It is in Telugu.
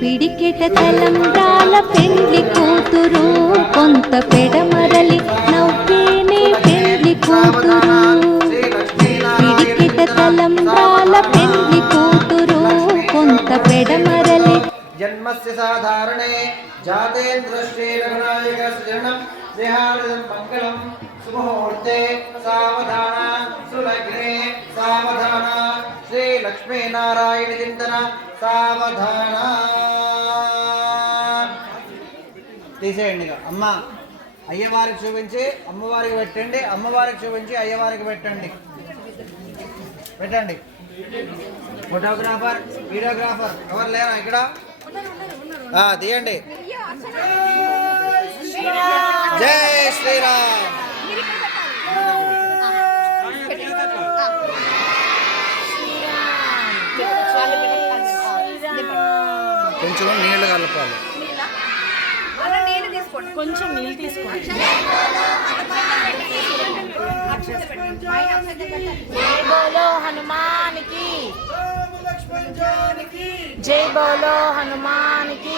పిడికెట తలంబ్రాల పెండ్లి కూతురు కొంత పెడమరలి నవ్వేనే పెండ్లి కూతురు పిడికెట తలంబ్రాల పెండ్లి కూతురు కొంత పెడమరలి జన్మస్య సాధారణే జాతేంద్రశ్రీ రఘునాయక సుజనం దేహానందం మంగళం శుభముహూర్తే సావధాన సులగ్నే సావధాన శ్రీ లక్ష్మీ నారాయణ చింతన సావధాన. తీసేయండి అమ్మ. అయ్యవారికి చూపించి అమ్మవారికి పెట్టండి, అమ్మవారికి చూపించి అయ్యవారికి పెట్టండి. పెట్టండి. ఫోటోగ్రాఫర్ వీడియోగ్రాఫర్ ఎవరు లేరా ఇక్కడ? తీయండి. జై శ్రీరామ్. కొంచెం నీళ్లు కలపాలి. కొంచెం నీళ్ళు తీసుకోండి. జై బోలో హనుమాన్ కి, జై బోలో హనుమాన్ కి.